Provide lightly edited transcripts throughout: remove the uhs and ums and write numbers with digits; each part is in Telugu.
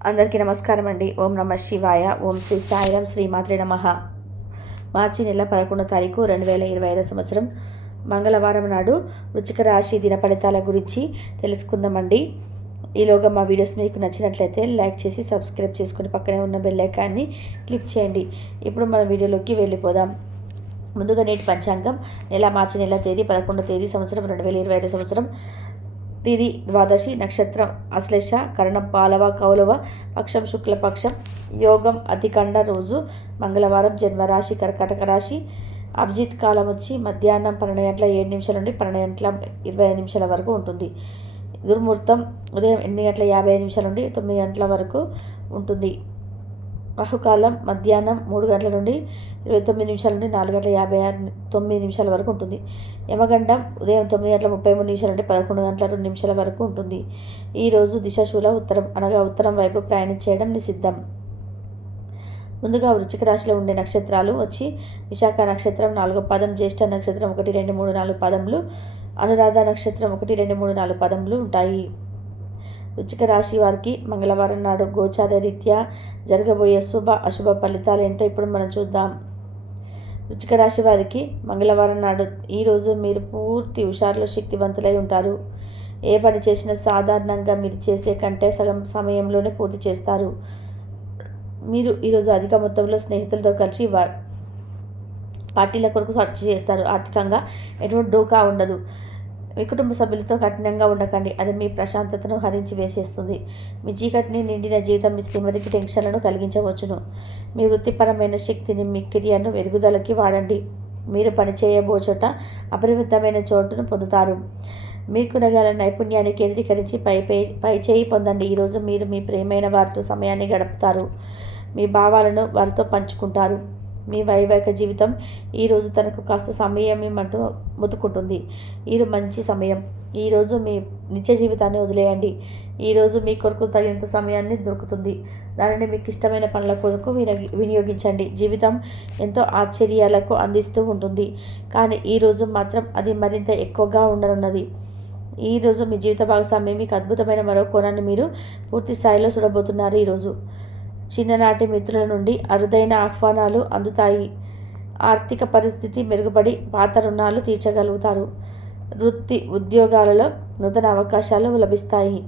అందరికీ నమస్కారం అండి. ఓం నమ శివాయ. ఓం శ్రీ సాయిరాం. శ్రీమాత్రే నమః. మార్చి నెల 11వ తారీఖు 2025 సంవత్సరం మంగళవారం నాడు వృశ్చిక రాశి దిన ఫలితాల గురించి తెలుసుకుందామండి. ఈలోగా మా వీడియోస్ మీకు నచ్చినట్లయితే లైక్ చేసి సబ్స్క్రైబ్ చేసుకుని పక్కనే ఉన్న బెల్ ఐకాన్ని క్లిక్ చేయండి. ఇప్పుడు మన వీడియోలోకి వెళ్ళిపోదాం. ముందుగా నేటి పంచాంగం మార్చి నెల తేదీ 11వ తేదీ సంవత్సరం 2025 సంవత్సరం తిది ద్వాదశి, నక్షత్రం అశ్లేష, కరణం పాలవ, కౌలవ, పక్షం శుక్లపక్షం, యోగం అతికండ, రోజు మంగళవారం, జన్మరాశి కర్కాటక రాశి. అభిజిత్ కాలం వచ్చి మధ్యాహ్నం 12:07 నుండి 12:25 వరకు ఉంటుంది. దుర్ముహూర్తం ఉదయం 8:55 నుండి 9 వరకు ఉంటుంది. రాహుకాలం మధ్యాహ్నం 3 గంటల నుండి 29 నుండి 4:59 వరకు ఉంటుంది. యమగండం ఉదయం 9:33 నుండి 11:02 వరకు ఉంటుంది. ఈరోజు దిశాశూల ఉత్తరం, అనగా ఉత్తరం వైపు ప్రయాణించడం నిషిద్ధం. ముందుగా వృశ్చిక రాశిలో ఉండే నక్షత్రాలు వచ్చి విశాఖ నక్షత్రం 4వ పాదం, జ్యేష్ఠ నక్షత్రం 1, 2, 3, 4 పాదములు, అనురాధ నక్షత్రం 1, 2, 3, 4 పాదములు ఉంటాయి. వృశ్చిక రాశి వారికి మంగళవారం నాడు గోచార రీత్యా జరగబోయే శుభ అశుభ ఫలితాలు ఏంటో ఇప్పుడు మనం చూద్దాం. వృశ్చిక రాశి వారికి మంగళవారం నాడు ఈరోజు మీరు పూర్తి హుషారులో శక్తివంతులై ఉంటారు. ఏ పని చేసినా సాధారణంగా మీరు చేసే కంటే సగం సమయంలోనే పూర్తి చేస్తారు. మీరు ఈరోజు అధిక మొత్తంలో స్నేహితులతో కలిసి పార్టీల కొరకు ఖర్చు చేస్తారు. ఆర్థికంగా ఎటువంటి డోకా ఉండదు. మీ కుటుంబ సభ్యులతో కఠినంగా ఉండకండి, అది మీ ప్రశాంతతను హరించి వేసేస్తుంది. మీ చీకటిని నిండిన జీవితం మీ శ్రీమతికి టెన్షన్లను కలిగించవచ్చును. మీ వృత్తిపరమైన శక్తిని మీ కెరియర్ను ఎరుగుదలకి వాడండి. మీరు పనిచేయబోచోట అపరిమితమైన చోటును పొందుతారు. మీకు గల నైపుణ్యాన్ని కేంద్రీకరించి పై చేయి పొందండి. ఈరోజు మీరు మీ ప్రియమైన వారితో సమయాన్ని గడుపుతారు. మీ భావాలను వారితో పంచుకుంటారు. మీ వైవాహిక జీవితం ఈరోజు తనకు కాస్త సమయం ఇమ్మంటూ ముతుకుంటుంది. మంచి సమయం. ఈరోజు మీ నిత్య జీవితాన్ని వదిలేయండి. ఈరోజు మీ కొరకు తగినంత సమయాన్ని దొరుకుతుంది. దానిని మీకు ఇష్టమైన పనుల కొరకు వినియోగించండి. జీవితం ఎంతో ఆశ్చర్యాలకు అందిస్తూ ఉంటుంది, కానీ ఈరోజు మాత్రం అది మరింత ఎక్కువగా ఉండనున్నది. ఈరోజు మీ జీవిత భాగస్వామి మీకు అద్భుతమైన మరో కోణాన్ని మీరు పూర్తి స్థాయిలో చూడబోతున్నారు. ఈరోజు చిన్ననాటి మిత్రుల నుండి అరుదైన ఆహ్వానాలు అందుతాయి. ఆర్థిక పరిస్థితి మెరుగుపడి పాత రుణాలు తీర్చగలుగుతారు. వృత్తి ఉద్యోగాలలో నూతన అవకాశాలు లభిస్తాయి.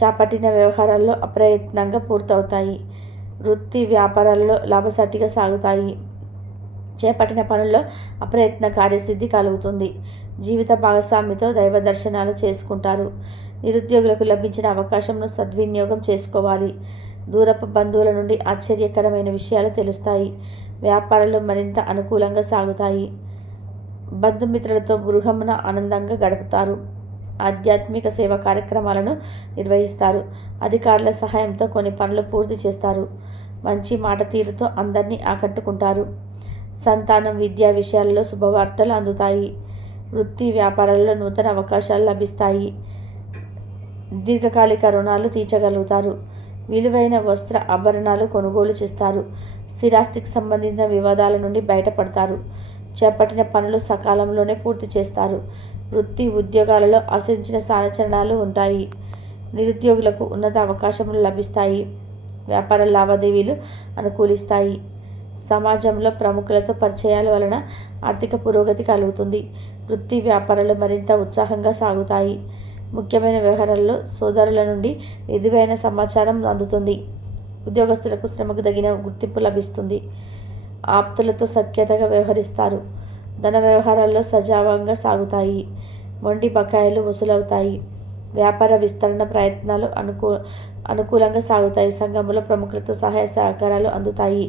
చేపట్టిన వ్యవహారాల్లో అప్రయత్నంగా పూర్తవుతాయి. వృత్తి వ్యాపారాలలో లాభసాటిగా సాగుతాయి. చేపట్టిన పనుల్లో అప్రయత్న కార్యసిద్ధి కలుగుతుంది. జీవిత భాగస్వామితో దైవ దర్శనాలు చేసుకుంటారు. నిరుద్యోగులకు లభించిన అవకాశంను సద్వినియోగం చేసుకోవాలి. దూరపు బంధువుల నుండి ఆశ్చర్యకరమైన విషయాలు తెలుస్తాయి. వ్యాపారాలు మరింత అనుకూలంగా సాగుతాయి. బంధుమిత్రులతో గృహమున ఆనందంగా గడుపుతారు. ఆధ్యాత్మిక సేవా కార్యక్రమాలను నిర్వహిస్తారు. అధికారుల సహాయంతో కొన్ని పనులు పూర్తి చేస్తారు. మంచి మాట తీరుతో అందరినీ ఆకట్టుకుంటారు. సంతానం విద్యా విషయాలలో శుభవార్తలు అందుతాయి. వృత్తి వ్యాపారాలలో నూతన అవకాశాలు లభిస్తాయి. దీర్ఘకాలిక రుణాలు తీర్చగలుగుతారు. విలువైన వస్త్ర ఆభరణాలు కొనుగోలు చేస్తారు. స్థిరాస్తికి సంబంధించిన వివాదాల నుండి బయటపడతారు. చేపట్టిన పనులు సకాలంలోనే పూర్తి చేస్తారు. వృత్తి ఉద్యోగాలలో ఆశించిన స్థానచలనాలు ఉంటాయి. నిరుద్యోగులకు ఉన్నత అవకాశములు లభిస్తాయి. వ్యాపార లావాదేవీలు అనుకూలిస్తాయి. సమాజంలో ప్రముఖులతో పరిచయాల వలన ఆర్థిక పురోగతి కలుగుతుంది. వృత్తి వ్యాపారాలు మరింత ఉత్సాహంగా సాగుతాయి. ముఖ్యమైన వ్యవహారాల్లో సోదరుల నుండి విలువైన సమాచారం అందుతుంది. ఉద్యోగస్తులకు శ్రమకు తగిన గుర్తింపు లభిస్తుంది. ఆప్తులతో సఖ్యతగా వ్యవహరిస్తారు. ధన వ్యవహారాల్లో సజావుగా సాగుతాయి. మొండి బకాయిలు వసూలవుతాయి. వ్యాపార విస్తరణ ప్రయత్నాలు అనుకూలంగా సాగుతాయి. సంఘంలో ప్రముఖులతో సహాయ సహకారాలు అందుతాయి.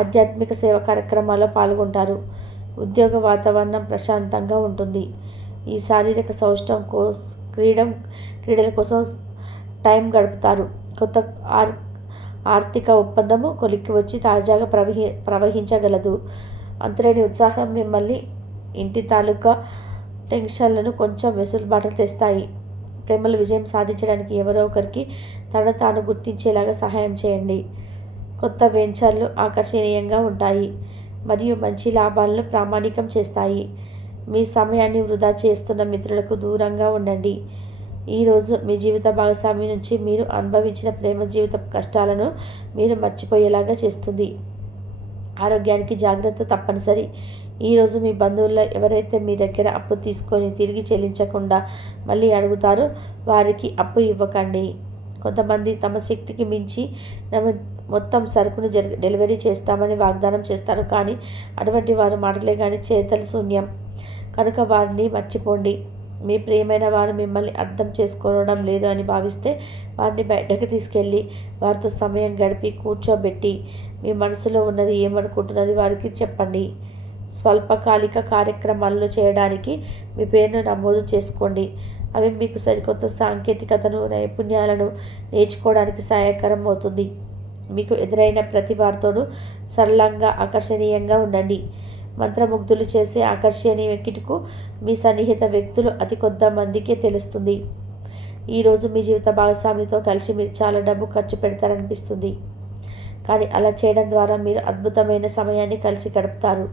ఆధ్యాత్మిక సేవా కార్యక్రమాల్లో పాల్గొంటారు. ఉద్యోగ వాతావరణం ప్రశాంతంగా ఉంటుంది. ఈ శారీరక సౌష్టం క్రీడల కోసం టైం గడుపుతారు. కొత్త ఆర్థిక ఒప్పందము కొలిక్కి వచ్చి తాజాగా ప్రవహించగలదు. అంతులేని ఉత్సాహం మిమ్మల్ని ఇంటి తాలూకా టెన్షన్లను కొంచెం వెసులుబాటు తెస్తాయి. ప్రేమలో విజయం సాధించడానికి ఎవరో ఒకరికి తనను తాను గుర్తించేలాగా సహాయం చేయండి. కొత్త వెంచర్లు ఆకర్షణీయంగా ఉంటాయి మరియు మంచి లాభాలను ప్రామాణికం చేస్తాయి. మీ సమయాన్ని వృధా చేస్తున్న మిత్రులకు దూరంగా ఉండండి. ఈరోజు మీ జీవిత భాగస్వామి నుంచి మీరు అనుభవించిన ప్రేమ జీవిత కష్టాలను మీరు మర్చిపోయేలాగా చేస్తుంది. ఆరోగ్యానికి జాగ్రత్త తప్పనిసరి. ఈరోజు మీ బంధువుల్లో ఎవరైతే మీ దగ్గర అప్పు తీసుకొని తిరిగి చెల్లించకుండా మళ్ళీ అడుగుతారో వారికి అప్పు ఇవ్వకండి. కొంతమంది తమ శక్తికి మించి మొత్తం సరుకును డెలివరీ చేస్తామని వాగ్దానం చేస్తారు, కానీ అటువంటి వారు మాటలే కానీ చేతలు శూన్యం. కనుక వారిని మర్చిపోండి. మీ ప్రియమైన వారు మిమ్మల్ని అర్థం చేసుకోవడం లేదు అని భావిస్తే వారిని బయటకు తీసుకెళ్ళి వారితో సమయం గడిపి కూర్చోబెట్టి మీ మనసులో ఉన్నది ఏమనుకుంటున్నది వారికి చెప్పండి. స్వల్పకాలిక కార్యక్రమాల్లో చేయడానికి మీ పేరును నమోదు చేసుకోండి. అవి మీకు సరికొత్త సాంకేతికతను నైపుణ్యాలను నేర్చుకోవడానికి సహాయకరం అవుతుంది. మీకు ఎదురైన ప్రతి వారితోనూ సరళంగా ఆకర్షణీయంగా ఉండండి. మంత్రముగ్ధులు చేసే ఆకర్షణీయ కిటుకు మీ సన్నిహిత వ్యక్తులు అతి కొద్ది మందికే తెలుస్తుంది. ఈరోజు మీ జీవిత భాగస్వామితో కలిసి మీరు చాలా డబ్బు ఖర్చు పెడతారనిపిస్తుంది, కానీ అలా చేయడం ద్వారా మీరు అద్భుతమైన సమయాన్ని కలిసి గడుపుతారు.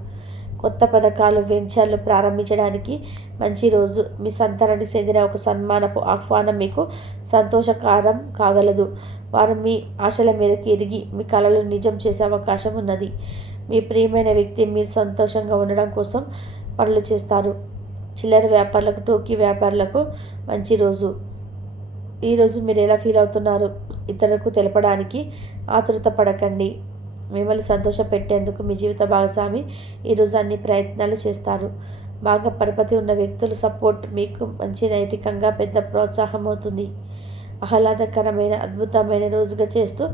కొత్త పథకాలు వెంచర్లు ప్రారంభించడానికి మంచి రోజు. మీ సంతానానికి చెందిన ఒక సన్మానపు ఆహ్వానం మీకు సంతోషకరం కాగలదు. వారు మీ ఆశల మేరకు ఎదిగి మీ కలలు నిజం చేసే అవకాశం ఉన్నది. మీ ప్రియమైన వ్యక్తి మీరు సంతోషంగా ఉండడం కోసం పనులు చేస్తారు. చిల్లర వ్యాపారులకు, టోకీ వ్యాపారులకు మంచి రోజు. ఈరోజు మీరు ఎలా ఫీల్ అవుతున్నారు ఇతరులకు తెలపడానికి ఆతృత పడకండి. మిమ్మల్ని సంతోషపెట్టేందుకు మీ జీవిత భాగస్వామి ఈరోజు అన్ని ప్రయత్నాలు చేస్తారు. బాగా పరపతి ఉన్న వ్యక్తుల సపోర్ట్ మీకు మంచి నైతికంగా పెద్ద ప్రోత్సాహం అవుతుంది. ఆహ్లాదకరమైన అద్భుతమైన రోజుగా చేస్తూ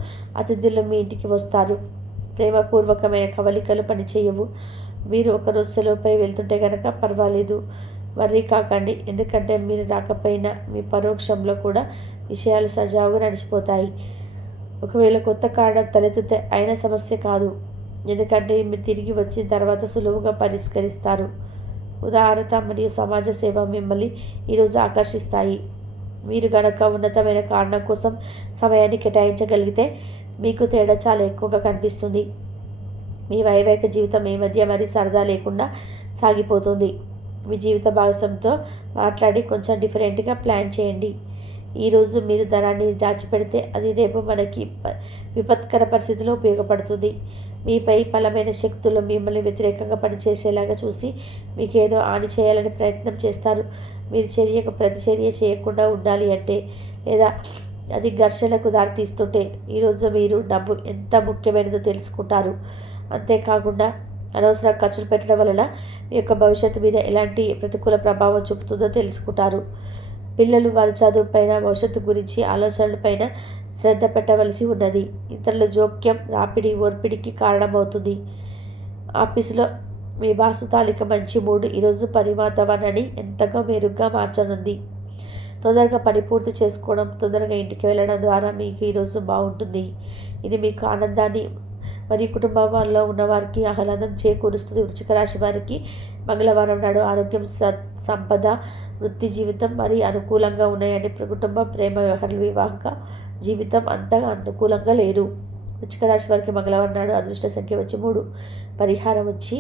అతిథులు మీ ఇంటికి వస్తారు. ప్రేమపూర్వకమైన కవలికలు పనిచేయవు. మీరు ఒకరోజు సెలవుపై వెళ్తుంటే కనుక పర్వాలేదు, వర్రీ కాకండి. ఎందుకంటే మీరు రాకపోయినా మీ పరోక్షంలో కూడా విషయాలు సజావుగా నడిచిపోతాయి. ఒకవేళ కొత్త కారణం తలెత్తితే అయిన సమస్య కాదు, ఎందుకంటే మీరు తిరిగి వచ్చిన తర్వాత సులువుగా పరిష్కరిస్తారు. ఉదారత మరియు సమాజ సేవ మిమ్మల్ని ఈరోజు ఆకర్షిస్తాయి. మీరు గనక ఉన్నతమైన కారణం కోసం సమయాన్ని కేటాయించగలిగితే మీకు తేడా చాలా ఎక్కువగా కనిపిస్తుంది. మీ వైవాహిక జీవితం ఈ మధ్య మరి సరదా లేకుండా సాగిపోతుంది. మీ జీవిత భాగస్వామితో మాట్లాడి కొంచెం డిఫరెంట్గా ప్లాన్ చేయండి. ఈరోజు మీరు ధనాన్ని దాచిపెడితే అది రేపు మనకి విపత్కర పరిస్థితిలో ఉపయోగపడుతుంది. మీపై బలమైన శక్తులు మిమ్మల్ని వ్యతిరేకంగా పనిచేసేలాగా చూసి మీకు ఏదో హాని చేయాలని ప్రయత్నం చేస్తారు. మీరు చర్యకు ప్రతిచర్య చేయకుండా ఉండాలి అంటే, లేదా అది ఘర్షణకు దారితీస్తుంటే ఈరోజు మీరు డబ్బు ఎంత ముఖ్యమైనదో తెలుసుకుంటారు. అంతేకాకుండా అనవసర ఖర్చులు పెట్టడం వలన మీ యొక్క భవిష్యత్తు మీద ఎలాంటి ప్రతికూల ప్రభావం చూపుతుందో తెలుసుకుంటారు. పిల్లలు వారి చదువుపైన, భవిష్యత్తు గురించి ఆలోచనలపైన శ్రద్ధ పెట్టవలసి ఉన్నది. ఇతరుల జోక్యం రాపిడి ఓర్పిడికి కారణమవుతుంది. ఆఫీసులో మీ బాసు తాలూకా మంచి మూడు ఈరోజు పని వాతావరణాన్ని ఎంతగా మెరుగ్గా మార్చనుంది. తొందరగా పని పూర్తి చేసుకోవడం, తొందరగా ఇంటికి వెళ్ళడం ద్వారా మీకు ఈరోజు బాగుంటుంది. ఇది మీకు ఆనందాన్ని మరియు కుటుంబంలో ఉన్నవారికి ఆహ్లాదం చేకూరుస్తుంది. వృశ్చిక రాశి వారికి మంగళవారం నాడు ఆరోగ్యం, సంపద, వృత్తి జీవితం మరి అనుకూలంగా ఉన్నాయండి. కుటుంబం, ప్రేమ వ్యవహారాలు, వివాహ జీవితం అంతగా అనుకూలంగా లేరు. వృశ్చిక రాశి వారికి మంగళవారం నాడు అదృష్ట సంఖ్య వచ్చి 3. పరిహారం వచ్చి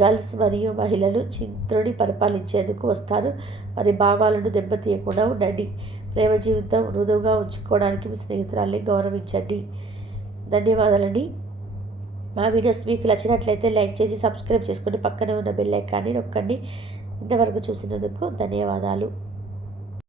గర్ల్స్ మరియు మహిళలు చింత్రుని పరిపాలించేందుకు వస్తారు. మరి భావాలను దెబ్బతీయకుండా ఉండండి. ప్రేమ జీవితం మృదువుగా ఉంచుకోవడానికి మీ స్నేహితురాల్ని గౌరవించండి. ధన్యవాదాలండి. మా వీడియోస్ మీకు నచ్చినట్లయితే లైక్ చేసి సబ్స్క్రైబ్ చేసుకొని పక్కనే ఉన్న బెల్ ఐకాన్ని నొక్కండి. ఇంతవరకు చూసినందుకు ధన్యవాదాలు.